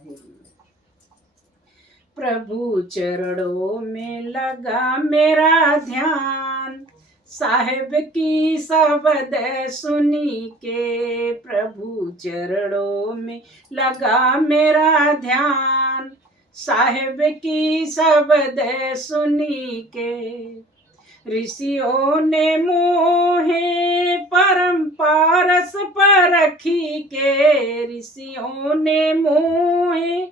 साहिब। प्रभु चरणों में लगा मेरा ध्यान, साहिब की शब्द सुनी के। प्रभु चरणों में लगा मेरा ध्यान, साहिब की शब्द सुनी के। ऋषियों ने मोहे परम पारस परखी के। ऋषियों ने मोहे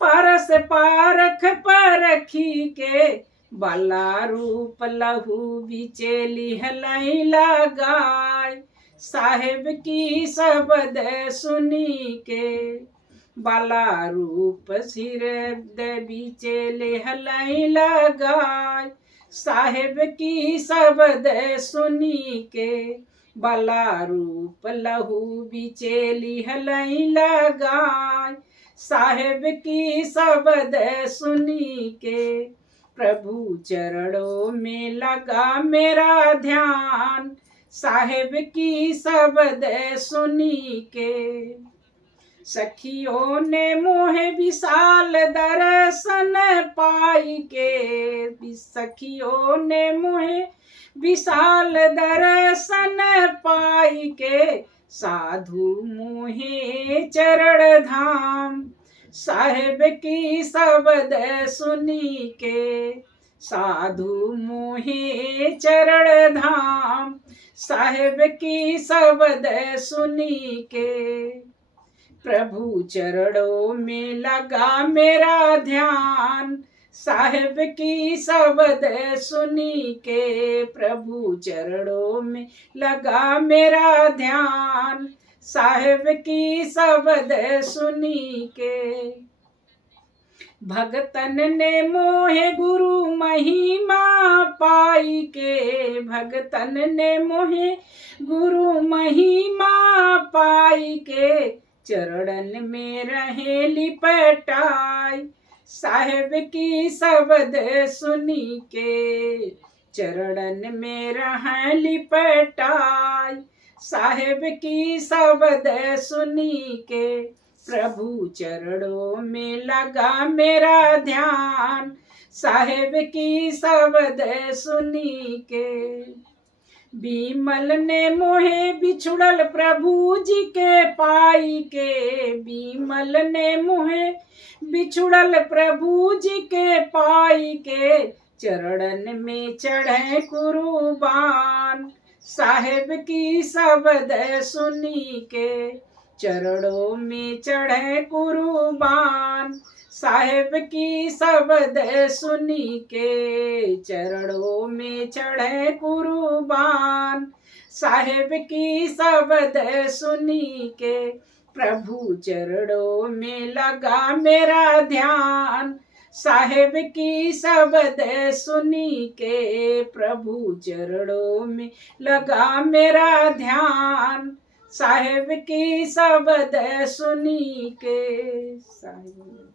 परस पारख परखी के। बाला रूप लहू बिचे लिहलई लगाय, साहिब की शब्द सुनी के। बाला रूप सिर बिचे लिहलई लगाय, साहिब की शब्द सुनी के। बाला रूप लहू बिचे लिहलई लगाय, साहिब की शब्द सुनी के। प्रभु चरणों में लगा मेरा ध्यान, साहिब की शब्द सुनी के। सखियों ने मोहे विशाल दर्शन पाई के। सखियों ने मोहे विशाल दर्शन पाई के। साधु मोहे चरण धाम, साहिब की शब्द सुनी के। साधु मोहे चरण धाम, साहिब की शब्द सुनी के। प्रभु चरणों में लगा मेरा ध्यान, साहिब की शब्द सुनी के। प्रभु चरणों में लगा मेरा ध्यान, साहिब की शब्द सुनी के। भगतन ने मोहे गुरु महिमा पाई के। भगतन ने मोहे गुरु महिमा पाई के। चरणन में रहे लिपटाई, साहिब की शब्द सुनी के। चरणन में रहे लिपटाई, साहिब की शब्द सुनी के। प्रभु चरणों में लगा मेरा ध्यान, साहिब की शब्द सुनी के। बीमल ने मोहे बिछुड़ल प्रभु जी के पाई के। बीमल ने मोहे बिछुड़ल प्रभु जी के पाई के। चरणन में चढ़े कुर्बान, साहिब की शब्द सुनी के। चरणों में चढ़े कुर्बान, साहिब की शब्द सुनी के। चरणों में चढ़े कुर्बान, साहिब की शब्द सुनी के। प्रभु चरणों में लगा मेरा ध्यान, साहिब की शब्द सुनी के। प्रभु चरणों में लगा मेरा ध्यान, साहिब की शब्द सुनी के। साहिब